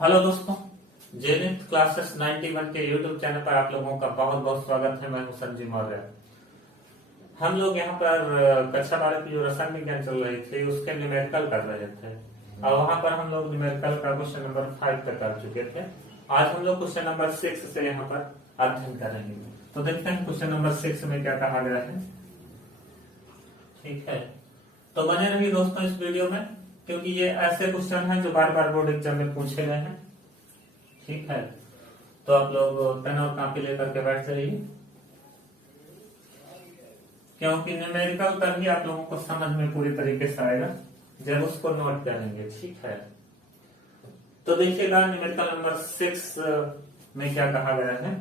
Hello दोस्तों, zenith classes 91 के YouTube channel पर आप लोगों का बहुत बहुत स्वागत है। मैं हूं संजीव मौर्य। हम लोग यहाँ पर कक्षा 12 की जो रसायन विज्ञान चल रही थी उसके न्यूमेरिकल कर रहे थे और वहां पर हम लोग न्यूमेरिकल का क्वेश्चन नंबर 5 तक कर चुके थे। आज हम लोग क्वेश्चन नंबर 6 से यहाँ पर अध्ययन करेंगे। तो देखते हैं क्वेश्चन नंबर 6 में क्या कहा गया है। ठीक है, तो बने रहिए दोस्तों इस वीडियो में, क्योंकि ये ऐसे क्वेश्चन हैं जो बार बार बोर्ड एग्जाम में पूछे गए हैं। ठीक है, तो आप लोग पेन और कॉपी लेकर के बैठ जाइए, क्योंकि न्यूमेरिकल तभी आप लोगों को समझ में पूरी तरीके से आएगा जब उसको नोट करेंगे। ठीक है, तो देखिएगा न्यूमेरिकल नंबर 6 में क्या कहा गया है।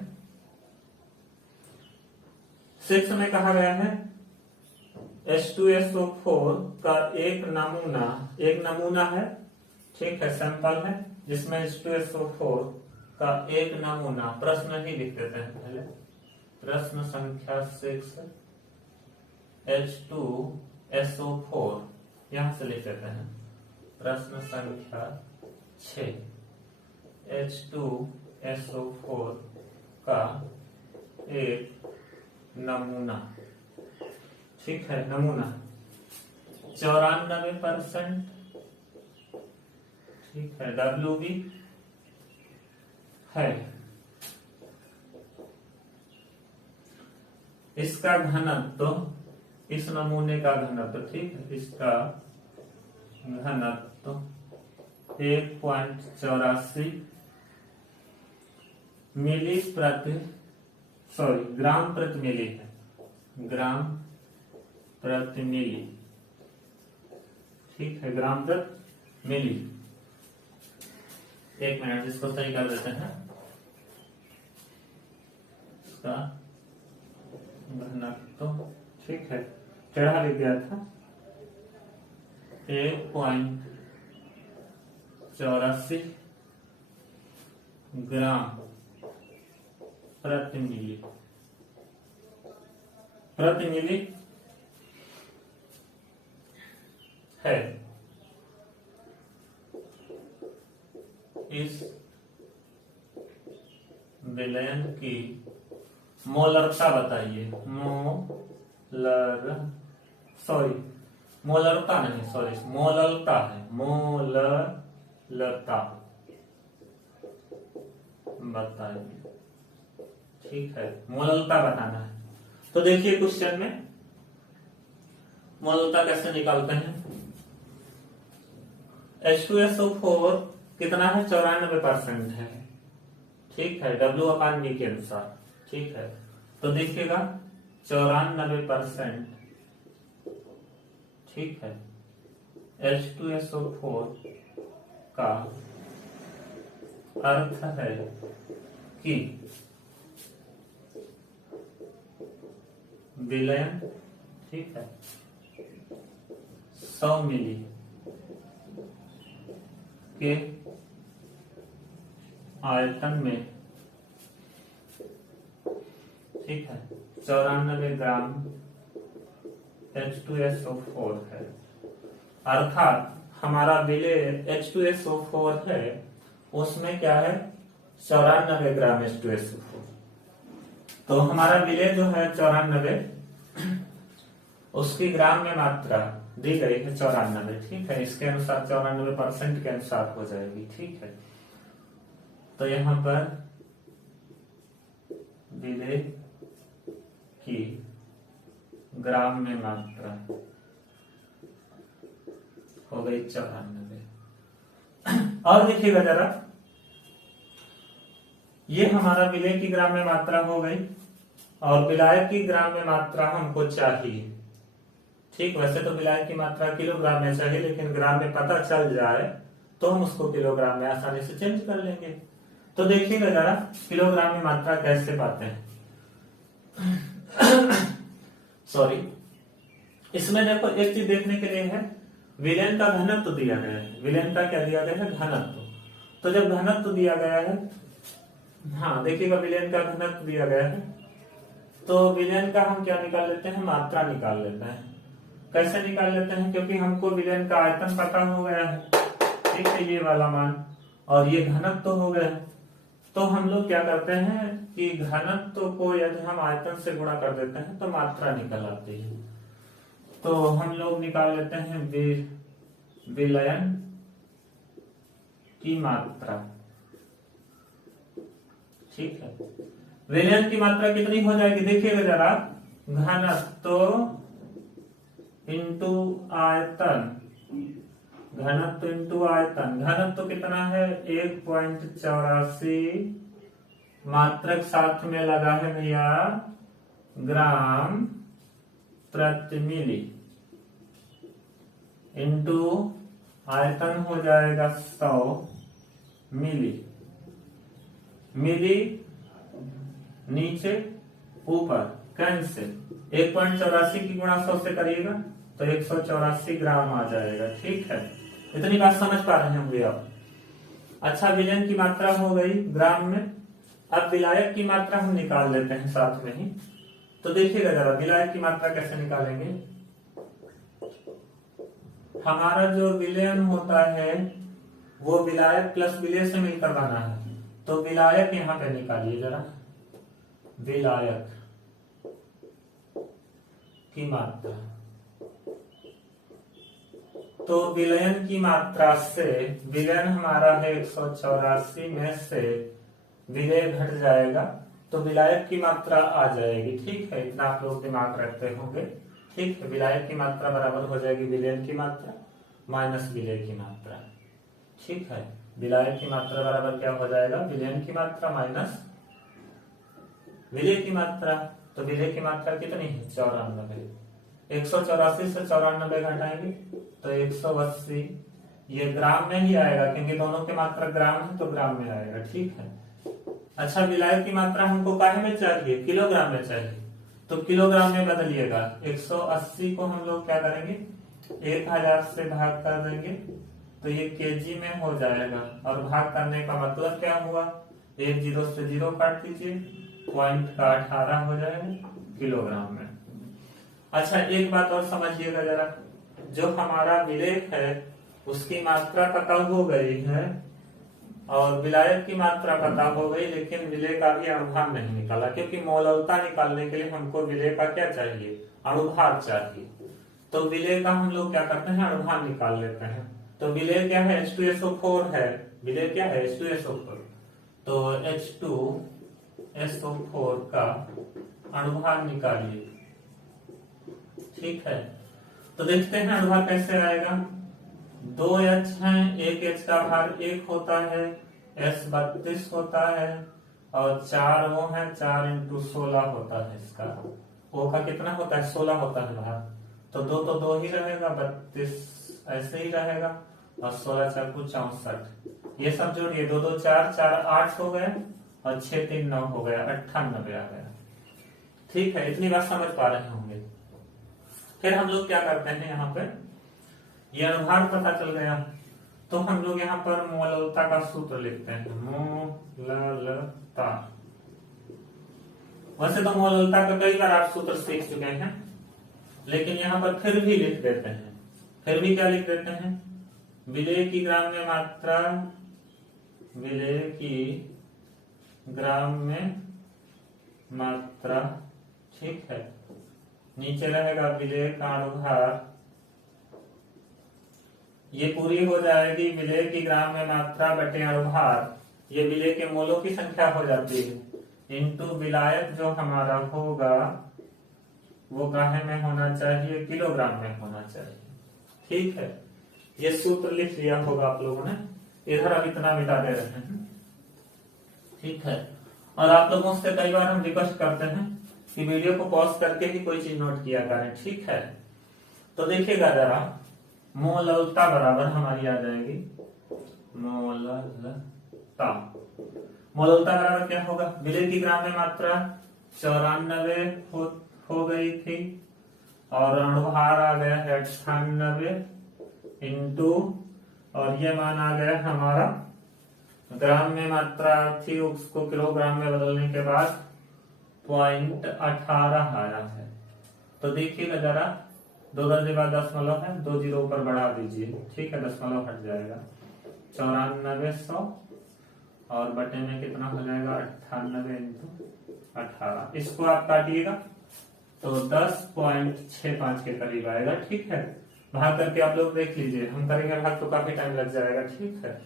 6 में कहा गया है H2SO4 का एक नमूना है। ठीक है, सैंपल है जिसमें H2SO4 का एक नमूना, प्रश्न ही लिख देते हैं पहले, प्रश्न संख्या 6 H2SO4 यहां से लिख देते हैं। प्रश्न संख्या 6 H2SO4 का एक नमूना। ठीक है, नमूना 94%। ठीक है, WB है। इसका घनत्व, इस नमूने का घनत्व, ठीक है, इसका घनत्व 1.84 ग्राम प्रति मिली है। ग्राम प्रति मिली। ठीक है, ग्राम प्रति मिली। एक मिनट, इसको सही कर देते हैं। इसका घनत्व, ठीक है, टेढ़ा लिख दिया था, 1.84 ग्राम प्रति मिली। प्रति मिली है। इस विलयन की मोलरता बताइए। मोलरता नहीं, सॉरी, मोललता है। मोललता बताइए। ठीक है, मोललता बताना है। तो देखिए क्वेश्चन में मोललता कैसे निकालते हैं। H2SO4 कितना है, 94% है। ठीक है, W/V के अनुसार। ठीक है, तो देखिएगा 94%। ठीक है, H2SO4 का अर्थ है कि विलयन, ठीक है, 100 मिली के आयतन में, ठीक है, 94 ग्राम H2SO4 है। अर्थात हमारा विलय H2SO4 है, उसमें क्या है, 94 ग्राम H2SO4। तो हमारा विलय जो है 94, उसकी ग्राम में मात्रा दी गई है 94। ठीक है, इसके अनुसार 94% के अनुसार हो जाएगी। ठीक है, तो यहां पर विलय की ग्राम में मात्रा हो गई 94। और देखिएगा जरा, ये हमारा विलय की ग्राम में मात्रा हो गई और विलायक की ग्राम में मात्रा हमको चाहिए। ठीक, वैसे तो विलायक की मात्रा किलोग्राम में चाहिए, लेकिन ग्राम में पता चल जाए तो हम उसको किलोग्राम में आसानी से चेंज कर लेंगे। तो देखिएगा जरा किलोग्राम में मात्रा कैसे पाते हैं। सॉरी, इसमें देखो एक चीज देखने के लिए है, विलयन का घनत्व दिया गया है। विलयन का क्या दिया गया है, घनत्व। तो जब घनत्व दिया गया है, हाँ देखिएगा विलयन का घनत्व दिया गया है, तो विलयन का हम क्या निकाल लेते हैं, मात्रा निकाल लेते हैं। कैसे निकाल लेते हैं, क्योंकि हमको विलयन का आयतन पता हो गया है, ठीक है, ये वाला मान, और ये घनत्व हो गया। तो हम लोग क्या करते हैं कि घनत्व को यदि हम आयतन से गुणा कर देते हैं तो मात्रा निकल आती है। तो हम लोग निकाल लेते हैं विलयन की मात्रा। ठीक है, विलयन की मात्रा कितनी हो जाएगी देखिएगा जरा, घनत्व इंटू आयतन, घनत्व इंटू आयतन। घनत्व कितना है 1.84, मात्रक साथ में लगा है भैया ग्राम प्रति मिली, इंटू आयतन हो जाएगा 100 मिली। मिली नीचे ऊपर कैंसिल, 1.84 की गुणा 100 से करिएगा तो 184 ग्राम आ जाएगा। ठीक है, इतनी बात समझ पा रहे होंगे आप। अच्छा, विलयन की मात्रा हो गई ग्राम में। अब विलायक की मात्रा हम निकाल लेते हैं साथ में ही। तो देखिएगा जरा, विलायक की मात्रा कैसे निकालेंगे। हमारा जो विलयन होता है वो विलायक प्लस विलय से मिलकर बना है। तो विलायक यहां पे निकालिए जरा, विलायक की मात्रा। तो विलयन की मात्रा से, विलयन हमारा है 184 में से विलय घट जाएगा तो विलायक की मात्रा आ जाएगी। ठीक है, इतना आप लोग दिमाग रखते होंगे। ठीक है, विलायक की मात्रा बराबर हो जाएगी विलयन की मात्रा माइनस विलय की मात्रा। ठीक है, विलायक की मात्रा बराबर क्या हो जाएगा, विलयन की मात्रा माइनस विलय की मात्रा। तो विलय की मात्रा कितनी है 94, 184 से 94 घटाएंगे तो 180। ये ग्राम में ही आएगा क्योंकि दोनों की मात्रा ग्राम है तो ग्राम में आएगा। ठीक है। अच्छा, विलायक की मात्रा हमको काहे में चाहिए, किलोग्राम में चाहिए, तो किलोग्राम में बदलिएगा। 180 को हम लोग क्या करेंगे 1000 से भाग कर देंगे तो ये केजी में हो जाएगा। और भाग करने का मतलब क्या हुआ, 1 0 से 0 काट दीजिए, पॉइंट का 18 हो जाएगा किलोग्राम में। अच्छा, एक बात और समझिएगा जरा, जो हमारा विलय है उसकी मात्रा पता हो गई है और विलायक की मात्रा पता हो गई, लेकिन विलय का भी अणुभार नहीं निकाला क्योंकि मोललता निकालने के लिए हमको विलय का क्या चाहिए, अणुभार चाहिए। तो विलय का हम लोग क्या करते हैं, अणुभार निकाल लेते हैं। तो विलय क्या है, H2SO4 है। विलय क्या है, H2SO4। तो H2SO4 का अणुभार निकालिए। ठीक है, तो देखते हैं अणुभार कैसे आएगा। 2 H है, 1 H का भार 1 होता है, S 32 होता है और 4 O है, 4 इंटू 16 होता है। इसका O का कितना होता है, 16 होता है भार। तो 2 तो 2 ही रहेगा, 32 ऐसे ही रहेगा और 16 4 64। ये सब जोड़िए, 2 2 4 4 8 हो गया और 6 3 9 हो गया, 98 आ गया। ठीक है, इतनी बात समझ पा रहे होंगे। फिर हम लोग क्या करते हैं, यहाँ पे ये अणुभार पता चल गया तो हम लोग यहाँ पर मोललता का सूत्र लिखते हैं। मोललता, वैसे तो मोललता का कई बार आप सूत्र सीख चुके हैं, लेकिन यहाँ पर फिर भी लिख देते हैं। फिर भी क्या लिख देते हैं, विलय की ग्राम में मात्रा, विलय की ग्राम में मात्रा। ठीक है, नीचे रहेगा विलय का अणुभार। ये पूरी हो जाएगी विलय की ग्राम में मात्रा बटे अणुभार, ये विलय के मोलों की संख्या हो जाती है, इंटू विलायक जो हमारा होगा वो काहे में होना चाहिए, किलोग्राम में होना चाहिए। ठीक है, ये सूत्र लिख लिया होगा आप लोगों ने। इधर अब इतना मिटा दे रहे हैं। ठीक है, और आप लोगों से कई बार हम रिक्वेस्ट करते हैं कि वीडियो को पॉज करके भी कोई चीज नोट किया करें। ठीक है, तो देखिएगा जरा, मोललता बराबर हमारी आ जाएगी, मोललता। मोललता बराबर क्या होगा, विलय की ग्राम में मात्रा 94 हो गई थी और अणुभार आ गया है 98 इंटू, और ये मान आ गया हमारा ग्राम में मात्रा थी उसको किलोग्राम में बदलने के बाद 0.18 आया है। तो देखिएगा जरा, 2 दर्जे बाद दशमलव है, 2 जीरो ऊपर बढ़ा दीजिए। ठीक है, दशमलव हट जाएगा। 9400 और बटे में कितना हो जाएगा 98 इंटू 18। इसको आप काटिएगा तो 10.65 के करीब आएगा। ठीक है, भाग करके आप लोग देख लीजिए, हम करेंगे भाग तो काफी टाइम लग जाएगा। ठीक है,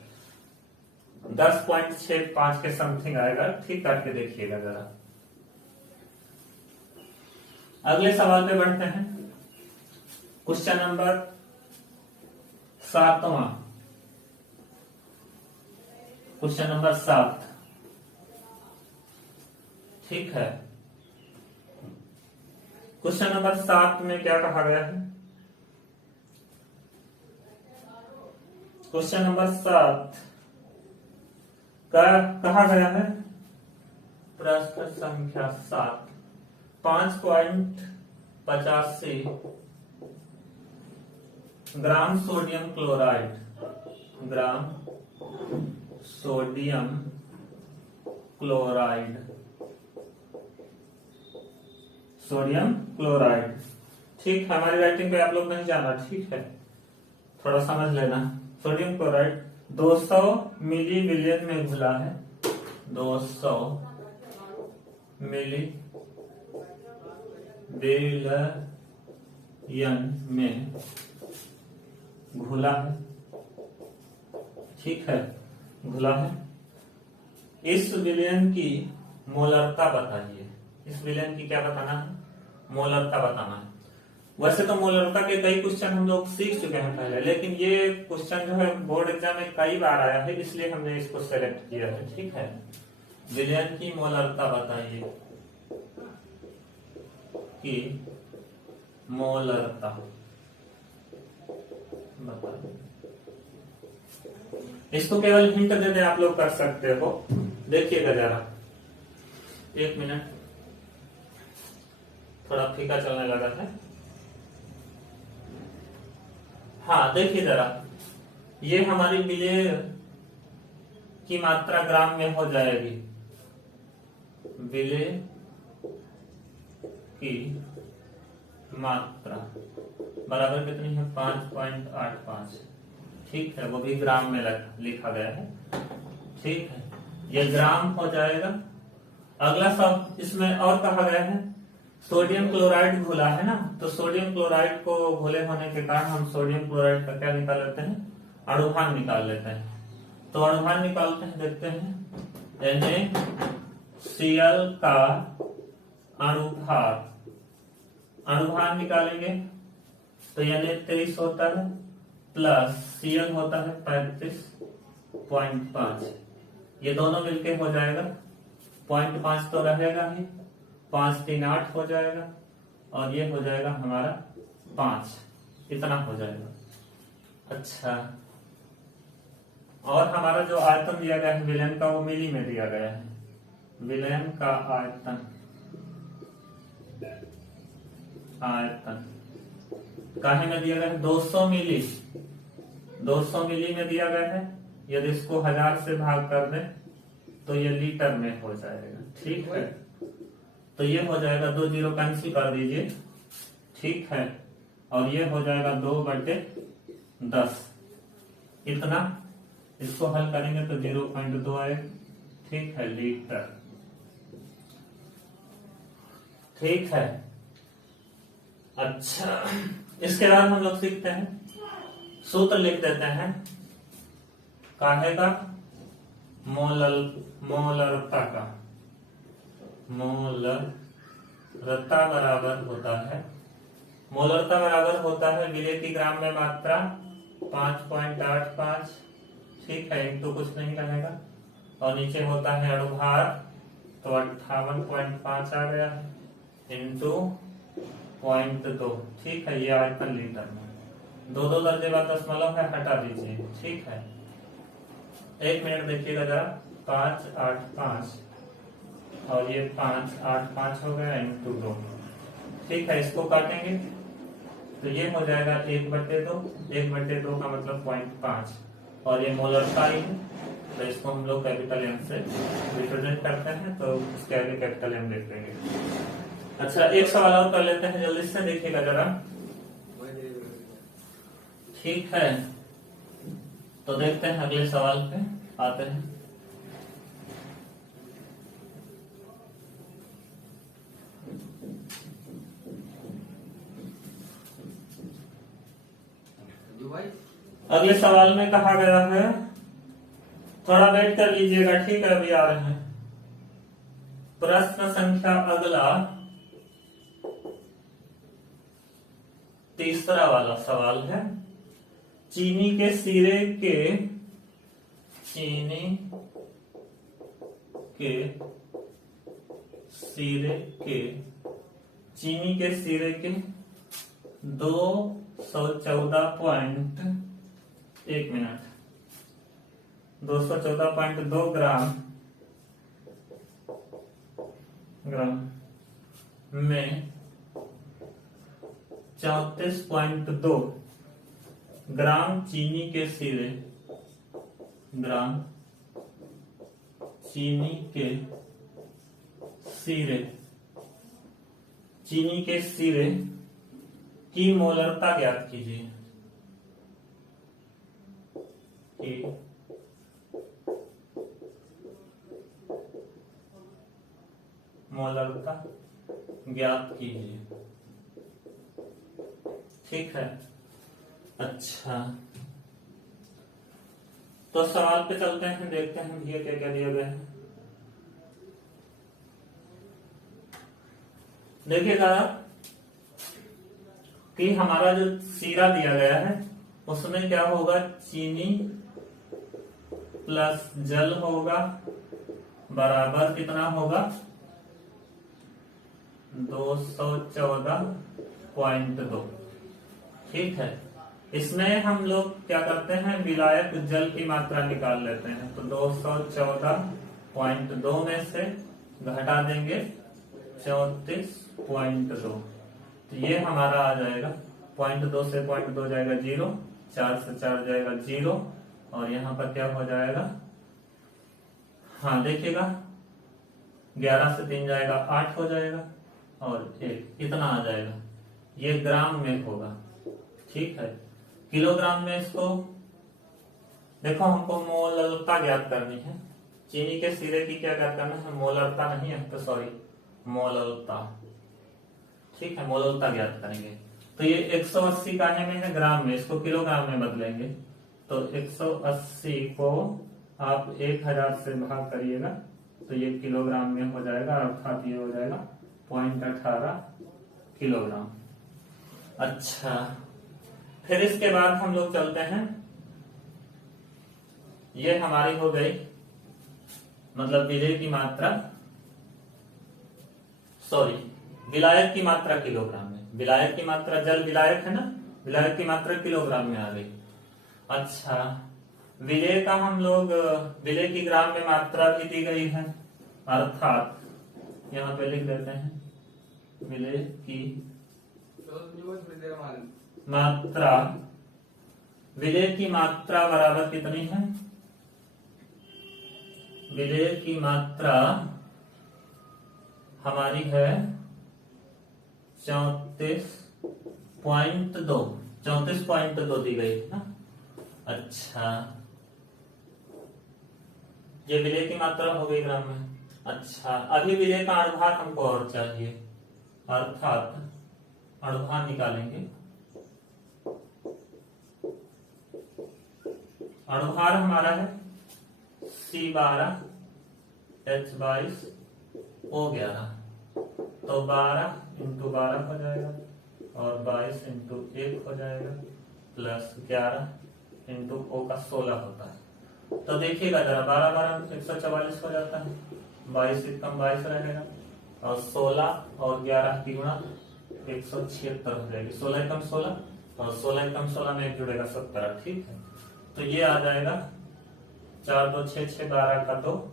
10.65 के समथिंग आएगा। ठीक, काट के देखिएगा जरा। अगले सवाल पे बढ़ते हैं। क्वेश्चन नंबर 7वां, क्वेश्चन नंबर 7। ठीक है, क्वेश्चन नंबर 7 में क्या कहा गया है? क्वेश्चन नंबर 7 का कहा गया है प्रश्न संख्या 7, 5.85 gram sodium chloride, gram sodium chloride, sodium chloride. ठीक, हमारी राइटिंग पे आप लोग नहीं जाना। ठीक है, थोड़ा समझ लेना। सोडियम क्लोराइड 200 मिली विलियन में घुला है, 200 मिली विलियन में घुला है। ठीक है, घुला है। इस विलयन की मोलरता बताइए। इस विलयन की क्या बताना है? मोलरता बताना है। वैसे तो मोलरता के कई क्वेश्चन हम लोग सीख चुके हैं पहले, लेकिन ये क्वेश्चन जो है बोर्ड एग्जाम में कई बार आया है, इसलिए हमने इसको सेलेक्ट किया है। ठीक है, विलयन की मोलरता बताइए, की मोलरता बताइए। इसको केवल हिंट देने आप लोग कर सकते हो। देखिएगा जरा, 1 मिनट, थोड़ा फीका चलने लगा है। हाँ, देखिए जरा, ये हमारी विलय की मात्रा ग्राम में हो जाएगी। विलय की मात्रा बराबर कितनी है? 5.85। ठीक है, वो भी ग्राम में लिखा गया है। ठीक है, ये ग्राम हो जाएगा। अगला सब इसमें और कहा गया है, सोडियम क्लोराइड घुला है ना, तो सोडियम क्लोराइड को घुले होने के कारण हम सोडियम क्लोराइड का क्या निकाल लेते हैं? अणुभार निकाल लेते हैं। तो अणुभार निकालते हैं, देखते हैं NaCl का अणुभार, अणुभार निकालेंगे तो Na23 होता है प्लस Cl होता है 35.5। ये दोनों मिलके हो जाएगा 0.5 तो रहेगा ही, 5 3 8 हो जाएगा और ये हो जाएगा हमारा 5, इतना हो जाएगा। अच्छा, और हमारा जो आयतन दिया गया है विलयन का, वो मिली में दिया गया है। विलयन का आयतन, आयतन काहे में दिया गया है? 200 मिली, 200 मिली में दिया गया है। यदि इसको 1000 से भाग कर दें तो ये लीटर में हो जाएगा। ठीक है, तो ये हो जाएगा, 2 जीरो कैंसिल कर दीजिए। ठीक है, और ये हो जाएगा 2/10, इतना। इसको हल करेंगे तो 0.2 आएगा। ठीक है, लीटर। ठीक है, अच्छा, इसके बाद हम लोग सीखते हैं, सूत्र लिख देते हैं। काहे का? मोलरता का। मोलरता बराबर होता है, मोलरता बराबर होता है विलय की ग्राम में मात्रा 5.85। ठीक है, इंटू कुछ नहीं रहेगा, और नीचे होता है अणुभार, तो 58.5 आ गया है, इंटू 0.2। ठीक है, ये आयतन लीटर में। 2 दर्जे बाद दशमलव है, हटा दीजिए। ठीक है, 1 मिनट देखिएगा जरा। 585 और ये 585 हो गया इंटू 2। ठीक है, इसको काटेंगे तो ये हो जाएगा 1/2। 1/2 का मतलब 0.5, और ये मोलरता ही है, तो इसको हम लोग कैपिटल एम से रिप्रेजेंट करते हैं, तो उसके आगे कैपिटल एम लिख देंगे। अच्छा, एक सवाल और कर लेते हैं, जल्दी से देखिएगा जरा। ठीक है, तो देखते हैं अगले सवाल पे आते हैं। अगले सवाल में कहा गया है, थोड़ा वेट कर लीजिएगा, ठीक है, अभी आ रहे हैं। प्रश्न संख्या अगला तीसरा वाला सवाल है। चीनी के सिरे के चीनी के सिरे के 214.2 ग्राम में 34.2 ग्राम चीनी के सिरे की मोलरता ज्ञात कीजिए। मोलरता ज्ञात कीजिए, ठीक है। अच्छा, तो सवाल पे चलते हैं, देखते हैं भैया क्या क्या दिया गया है। देखिएगा कि हमारा जो सीरा दिया गया है उसमें क्या होगा, चीनी प्लस जल होगा, बराबर कितना होगा, 214.2, ठीक है। इसमें हम लोग क्या करते हैं, विलायक जल की मात्रा निकाल लेते हैं। तो 214.2 में से घटा देंगे 34.2, तो ये हमारा आ जाएगा 0.2 से 0.2 जाएगा 0, 4 से 4 जाएगा 0, और यहाँ पर क्या हो जाएगा, हाँ देखिएगा 11 से 3 जाएगा 8 हो जाएगा, और 1 इतना आ जाएगा। ये ग्राम में होगा, ठीक है। किलोग्राम में इसको देखो, हमको मोलरता ज्ञात करनी है। चीनी के सिरे की क्या ज्ञात करना है, मोलरता नहीं है, तो सॉरी मोलरता, ठीक है, मोलरता ज्ञात करेंगे। तो ये 180 काहे में है, ग्राम में, इसको किलोग्राम में बदलेंगे। तो 180 को आप 1000 से भाग करिएगा तो ये किलोग्राम में हो जाएगा, अर्थात ये हो जाएगा 0.18 किलोग्राम। अच्छा, फिर इसके बाद हम लोग चलते हैं, ये हमारी हो गई मतलब विलेय की मात्रा, सॉरी विलायक की मात्रा किलोग्राम में, विलायक की मात्रा, जल विलायक है ना, विलायक की मात्रा किलोग्राम में आ गई। अच्छा, विलेय का हम लोग, विलेय की ग्राम में मात्रा भी दी गई है, अर्थात यहाँ पे लिख देते हैं विलेय की मात्रा, विलेय की मात्रा बराबर कितनी है, विलेय की मात्रा हमारी है 34.2 दी गई है ना। अच्छा, ये विलेय की मात्रा हो गई ग्राम में। अच्छा, अभी विलेय का अणुभार हमको और चाहिए, अर्थात अणुभार निकालेंगे। अणुभार हमारा है C12 H22 O11, तो 12 इंटू 12 हो जाएगा, और 22 इंटू 1 हो जाएगा, प्लस 11 इंटू O का 16 होता है। तो देखिएगा जरा, 12 12 144 हो जाता है, 22 से कम 22 रहेगा, और 16 और 11 की गुणा 176 हो जाएगी, 16 कम 16 और 16 कम 16 में एक जुड़ेगा 17, ठीक है। तो ये आ जाएगा 4 2 6 6 12 का 2,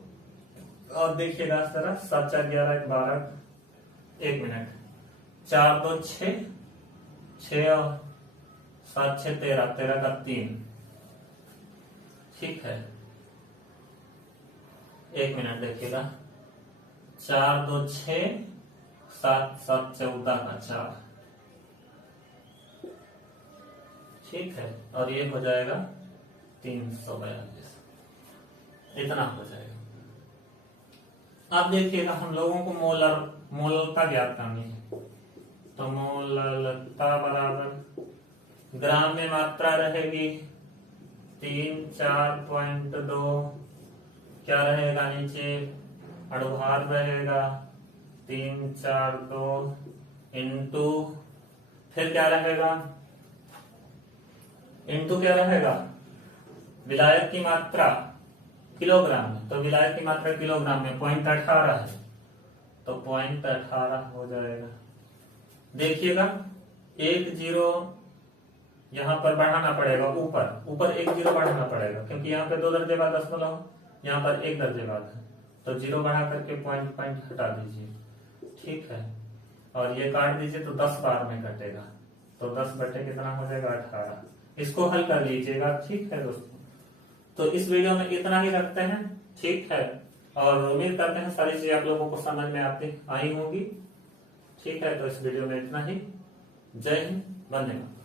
और देखिएगा इस तरह 7 4 11 12, 1 मिनट, 4 2 6 6 और 7 6 13, 13 का 3, ठीक है। 1 मिनट देखिएगा, 4 2 6 7 7 14 का 4, ठीक है, और ये हो जाएगा 342 इतना हो जाएगा। अब देखिएगा हम लोगों को मोलता ज्ञात करनी है, तो मोलता बराबर ग्राम में मात्रा रहेगी 3 4.2, क्या रहेगा नीचे अणुभार रहेगा 342 इंटू, फिर क्या रहेगा इंटू क्या रहेगा विलायक की मात्रा किलोग्राम में, तो विलायक की मात्रा किलोग्राम में 0.18 है, तो 0.18 हो जाएगा। देखिएगा 1 जीरो यहाँ पर बढ़ाना पड़ेगा, ऊपर 1 जीरो बढ़ाना पड़ेगा, क्योंकि यहाँ पे 2 दर्जे बाद दशमलव, यहाँ पर 1 दर्जे बाद है, तो जीरो बढ़ा करके पॉइंट हटा दीजिए, ठीक है। और ये काट दीजिए तो 10 बार में कटेगा, तो 10 बटे कितना हो जाएगा 18। इसको हल कर लीजिएगा, ठीक है दोस्तों। तो इस वीडियो में इतना ही रखते हैं, ठीक है, और उम्मीद करते हैं सारी चीजें आप लोगों को समझ में आई होंगी, ठीक है। तो इस वीडियो में इतना ही। जय हिंद, वंदे मातरम।